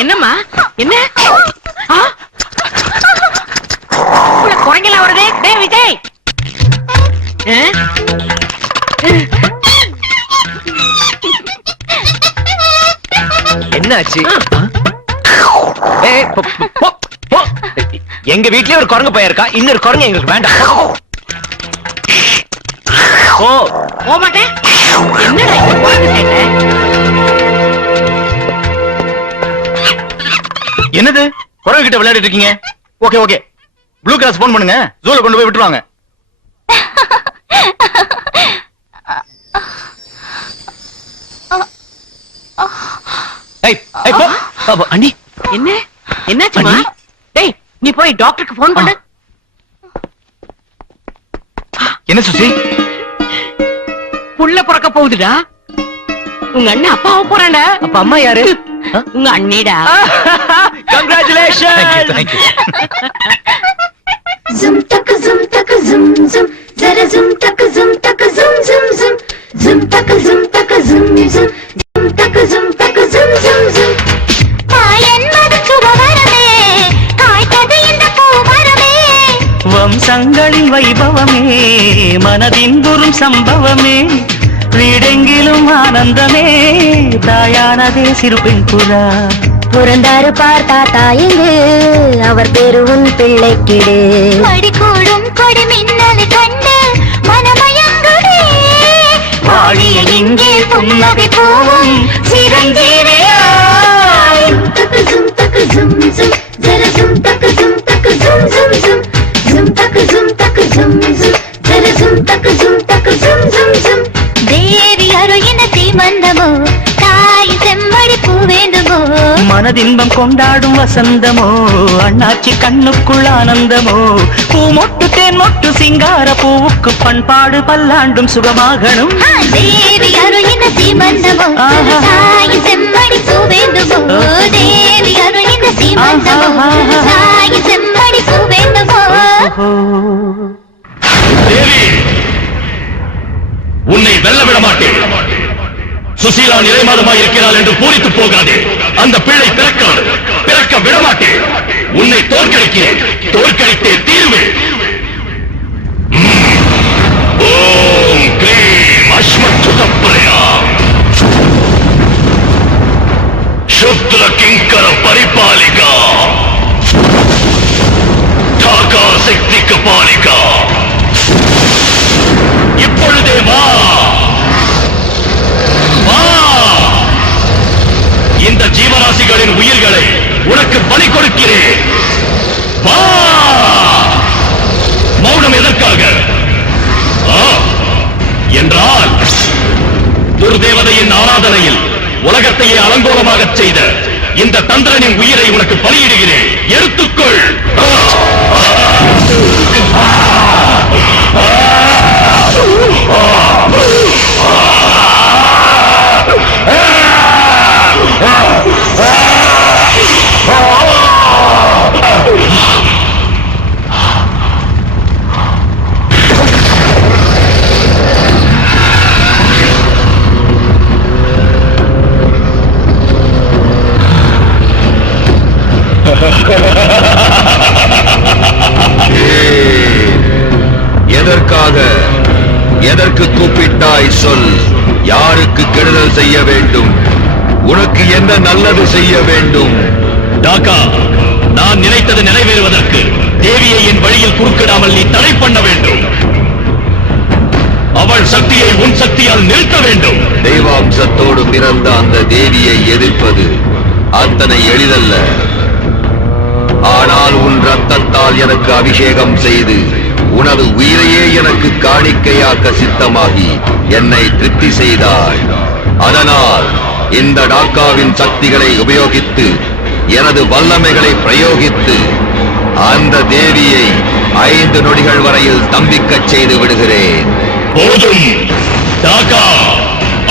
என்னம்மா என்ன குரங்கெல்லாம் வருது? டேய் விஜய், என்னாச்சு? எங்க வீட்லயே ஒரு குரங்கு பையன் இருக்கா, இன்னொரு குரங்கு எங்களுக்கு வேண்டாம். ஓ போக மாட்டேன். என்னடா இந்த குரங்கு சேட்டை? என்னது குரங்கு கிட்ட விளையாடிட்டு இருக்கீங்க? Okay okay, blue cross phone பண்ணுங்க, ஜூல கொண்டு போய் விட்டுருவாங்க. அண்ணி என்ன என்னாச்சுமா? டேய் நீ போய் டாக்டருக்கு போன் பண்ணு. என்ன சுசி? புள்ள பிறக்க போகுதுடா. உங்க அண்ணன் அப்பாவை போறான்டா. அப்ப அம்மா யாரு? உங்க அண்ணிடா. Congratulation. Thank you. Zum tak zum zara zum tak zum zum zum tak zum zum tak zum zum காயன் மதுச்சுவரமே காய்த்தது இந்த பூவரமே வம்சங்களின் வைபவமே மனதின் குரும் சம்பவமே வீடெங்கிலும் ஆனந்தமே தாயானதே சிறுபெண் புறா புறந்தாரு பார்த்தா தாயங்கு அவர் பேரு உன் பிள்ளைக்கிடு மடிக்கூடும் கொடி மின்னலை கண்டு மனமயங்குடே வாழிய இங்கே புன்னகை போவும் சிரஞ்சீவியாய் tak zum zara zum tak zum zara zum zum தேவி அருகின சீமந்தமோ தாய் செம்மடி பூவேண்டுமோ மனதின்பம் கொண்டாடும் வசந்தமோ அண்ணாச்சி கண்ணுக்குள் ஆனந்தமோ பூமொட்டு தேன் மொட்டு சிங்கார பூவுக்கு பண்பாடு பல்லாண்டும் சுகமாகணும் தேவி அருகின சீமந்தமோ தாய் செம்மடி பூவேண்டுமோ தேவி அருகின சீமந்தமோ தாய் செம்மடி பூவேண்டுமோ தேவி, உன்னை வெல்ல விட மாட்டேன். சுசீலா நிறைமாதமாய் இருக்கிறாள் என்று பூரித்து போகாதே. அந்த பிள்ளை பிறக்காது, பிறக்க விட மாட்டேன். உன்னை தோற்கடித்தே தீர்வேன். ஓம் க்ரீம் அஸ்மத்சுதப்பரயா சுத்ர கிங்கர பரிபாலிகா டாகா சக்தி கபாலிகா இப்பொழுதே வா வா, இந்த ஜீவராசிகளின் உயிர்களை உனக்கு பலி கொடுக்கிறேன். வா, மௌனம் எதற்காக என்றால் துர்தேவதையின் ஆராதனையில் உலகத்தையே அலங்கோலமாக செய்த இந்த தந்திரனின் உயிரை உனக்கு பலியிடுகிறேன். எடுத்துக்கொள். எதற்கு கூப்பிட்டாய் சொல். யாருக்கு கெடுதல் செய்ய வேண்டும்? உனக்கு என்ன நல்லது செய்ய வேண்டும்? டாக்கா, நான் நினைத்தது நிறைவேறுவதற்கு தேவியை என் வழியில் குறுக்கிடாமல் நீ தடை பண்ண வேண்டும். அவள் சக்தியை உன் சக்தியால் நிறுத்த வேண்டும். தெய்வாம்சத்தோடு பிறந்த அந்த தேவியை எதிர்ப்பது அத்தனை எளிதல்ல. ஆனால் உன் ரத்தத்தால் எனக்கு அபிஷேகம் செய்து உனது உயிரையே எனக்கு காணிக்கையாக்க சித்தமாகி என்னை திருப்தி செய்தாய். அதனால் இந்த டாக்காவின் சக்திகளை உபயோகித்து எனது வல்லமைகளை பிரயோகித்து அந்த தேவியை 5 நொடிகள் வரையில் ஸ்தம்பிக்கச் செய்து விடுகிறேன். போதும் டாக்கா,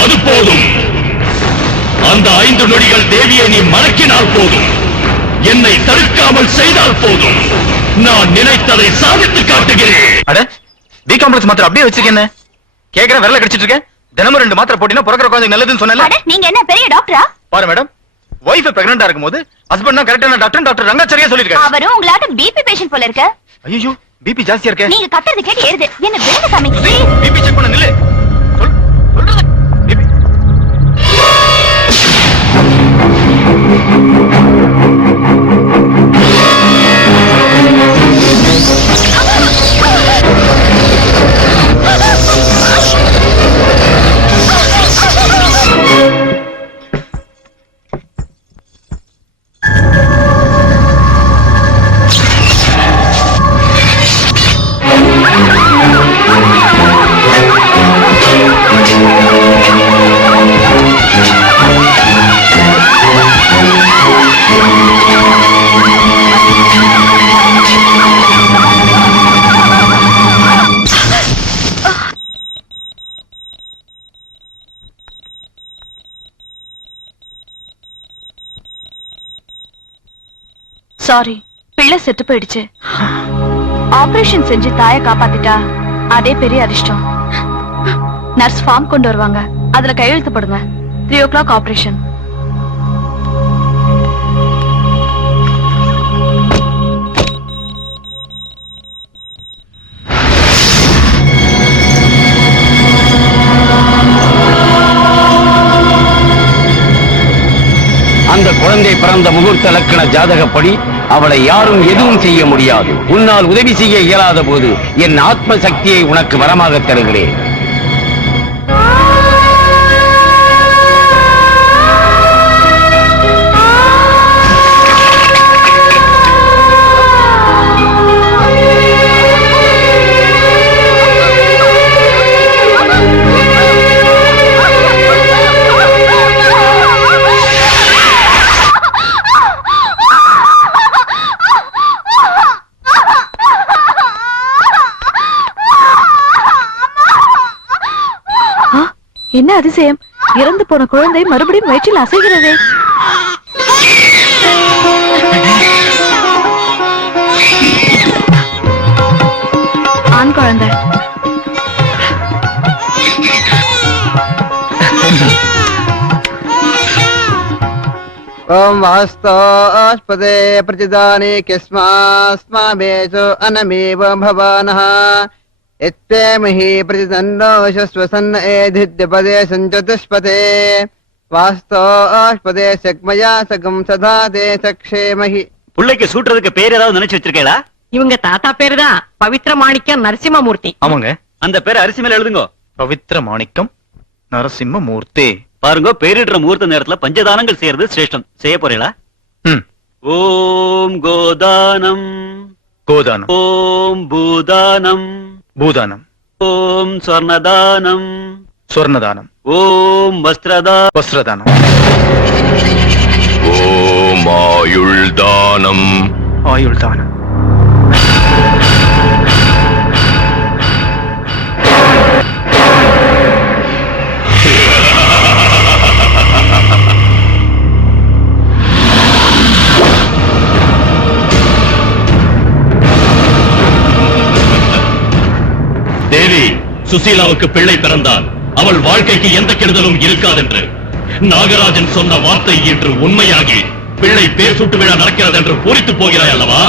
அது போதும். அந்த 5 நொடிகள் தேவியை நீ மடக்கினால் போதும். என்னை தடுக்காமல் செய்தால் போதும். நான் நினைத்ததை சாதித்து காட்டுகிறேன். அட, பி காம்ப்ளெக்ஸ் மாத்திரை அப்படியே வச்சிருக்கேன். கேக்குற விரல கடிச்சிட்டு இருக்கேன். தினமும் 2 மாத்திரை போட்டினா பிறக்கிற குழந்தைக்கு நல்லதுன்னு சொன்னேன்ல. நீங்க என்ன பெரிய டாக்டரா? பாரு மேடம், வைஃப் பிரெக்னன்ட்டா இருக்கும்போது ஹஸ்பண்ட் தான் கரெக்டான டாக்டர் ரங்காச்சாரியா சொல்லிருக்காரு. அவரும் உங்களாட்ட பிபி பேஷண்ட் போல இருக்க. ஐயோ பிபி ஜாஸ்தியா இருக்கே. நீங்க கத்துறது கேட்டு ஏறுது. என்ன விடுங்க சாமி. பிபி செக் பண்ண நில்லு. சொல்றது பிபி. சாரி, பிள்ளை செத்து போயிடுச்சு. ஆபரேஷன் செஞ்சு தாயை காப்பாத்திட்டா அதே பெரிய அதிர்ஷ்டம். நர்ஸ் ஃபார்ம் கொண்டு வருவாங்க, அதுல கையெழுத்து போடுங்க. 3 o'clock ஆபரேஷன். அந்த குழந்தை பிறந்த முகூர்த்த லக்கண ஜாதகப்படி அவளை யாரும் எதுவும் செய்ய முடியாது. உன்னால் உதவி செய்ய இயலாத போது என் ஆத்ம சக்தியை உனக்கு வரமாக தருகிறேன். என்ன அதிசயம், இறந்து போன குழந்தை மறுபடியும் வயிற்றில் அசைகிறதே. ஆண் குழந்தை. ஓம் வாஸ்தோஸ்பதே பிரதிதானே கிஸ்மாஸ்மாபேசோ அனமேவ பவானஹ எத்வேமஹி பிரதிதன்னோ யஸ்வசன்ன ஏதித்யபதே சஞ்சதுஷ்பதே வாஸ்தோஸ்பதே சக்மயா சகம் சதா தே சக்ஷேமஹி. பிள்ளைக்கு சூட்டுறதுக்கு பேர் ஏதாவது நினைச்சு வச்சிருக்கீங்களா? இவங்க தாத்தா பேரு தான் பவித்ர மாணிக்கம் நரசிம்மமூர்த்தி. ஆமாங்க, அந்த பேரை அரிசி மேல எழுதுங்க. பவித்ர மாணிக்கம் நரசிம்ம மூர்த்தி. பாருங்க, பேரிடுற முகூர்த்த நேரத்துல பஞ்சதானங்கள் செய்யறது சிரேஷ்டம். செய்ய போறீங்களா? ஓம் கோதானம் கோதானம், ஓம் பூதானம் பூதானம், ஓம் ஸ்வர்ணதானம் ஸ்வர்ணதானம், ஓம் வஸ்திரதானம், ஓம் ஆயுள்தானம். ஆயுள் தானம். தேவி, சுசீலாவுக்கு பிள்ளை பிறந்தால் அவள் வாழ்க்கைக்கு எந்த கெடுதலும் இருக்காதென்று நாகராஜன் சொன்ன வார்த்தை இன்று உண்மையாகி பிள்ளை பேர் சூட்டு விழா நடக்கிறது என்று பூரித்து போகிறாய் அல்லவா?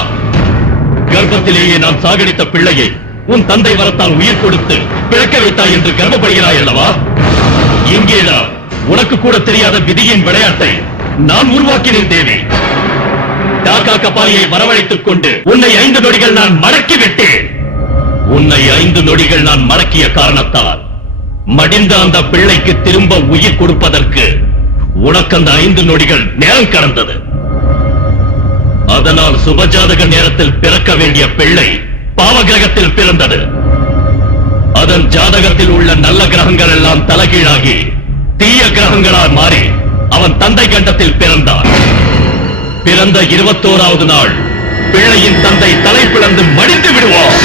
கர்ப்பத்திலேயே நான் சாகடித்த பிள்ளையை உன் தந்தை வரத்தால் உயிர் கொடுத்து பிழைக்க வைத்தாய் என்று கர்வப்படுகிறாய் அல்லவா? இங்கேதான் உனக்கு கூட தெரியாத விதியின் விளையாட்டை நான் உருவாக்கினேன் தேவி. டாக்கா கபாலியை வரவழைத்துக் கொண்டு உன்னை 5 நொடிகள் நான் மடக்கி விட்டேன். உன்னை 5 நொடிகள் நான் மடக்கிய காரணத்தால் மடிந்த அந்த பிள்ளைக்கு திரும்ப உயிர் கொடுப்பதற்கு உனக்கு அந்த 5 நொடிகள் நேரம் கடந்தது. அதனால் சுபஜாதக நேரத்தில் பிறக்க வேண்டிய பிள்ளை பாவ கிரகத்தில் பிறந்தது. அதன் ஜாதகத்தில் உள்ள நல்ல கிரகங்கள் எல்லாம் தலைகீழாகி தீய கிரகங்களால் மாறி அவன் தந்தை கண்டத்தில் பிறந்தான். பிறந்த 21வது நாள் பிள்ளையின் தந்தை தலை பிளந்து மடிந்து விடுவான்.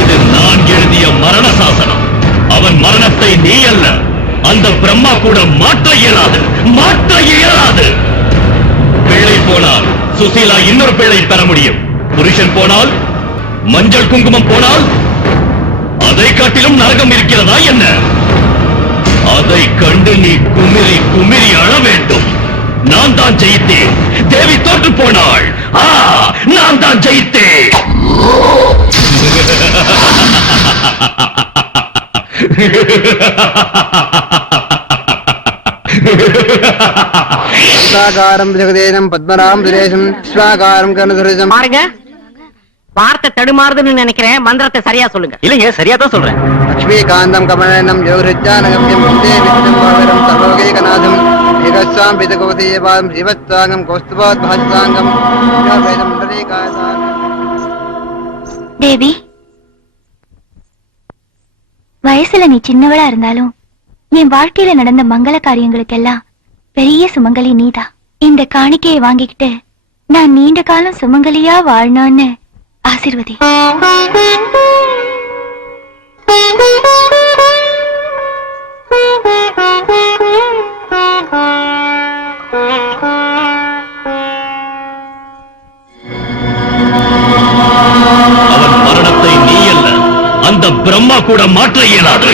இது நான் எழுதிய மரண சாசனம். அவன் மரணத்தை நீ அல்ல, அந்த பிரம்மா கூட மாற்ற இயலாது, மாற்ற இயலாது. பிள்ளை போனால் சுசீலா இன்னொரு பிள்ளை பெற முடியும். புருஷன் போனால், மஞ்சள் குங்குமம் போனால் அதை காட்டிலும் நரகம் இருக்கிறதா என்ன? அதை கண்டு நீ குமிரி குமிரி அழ வேண்டும். நான் தான் ஜெயித்தேன். தேவி தோற்று போனாள். நான் தான் ஜெயித்தேன். சாகாரம் ஜெகதேசம் பத்மராம் சுரேஷம் ஸ்வாகாரம் கருணதுரேஷம். பாருங்க, வார்த்தை தடுமாறுதுன்னு நினைக்கிறேன். மந்திரத்தை சரியா சொல்லுங்க. இல்லைங்க, சரியா தான் சொல்றேன். லக்ஷ்மீகாந்தம் கமலனம் ஜோஹ்ரிஜானகம்யம் வந்தே விஷ்ணும் பாவரம் சர்வலோகேகநாதம் ஏகஸ்வாம் பிதகோதேவாம் ஜீவத்வாங்கம் கௌஸ்துபாத் பாஸ்தாங்கம் வேதம் மண்டலேகாசாரம். தேவி, வயசுல நீ சின்னவளா இருந்தாலும் என் வாழ்க்கையில நடந்த மங்கள காரியங்களுக்கெல்லாம் பெரிய சுமங்கலி நீதான். இந்த காணிக்கையை வாங்கிக்கிட்டு நான் நீண்ட காலம் சுமங்கலியா வாழணும்னு ஆசீர்வதி. அவன் மரணத்தை நீ அல்ல, அந்த பிரம்மா கூட மாற்ற இயலாது.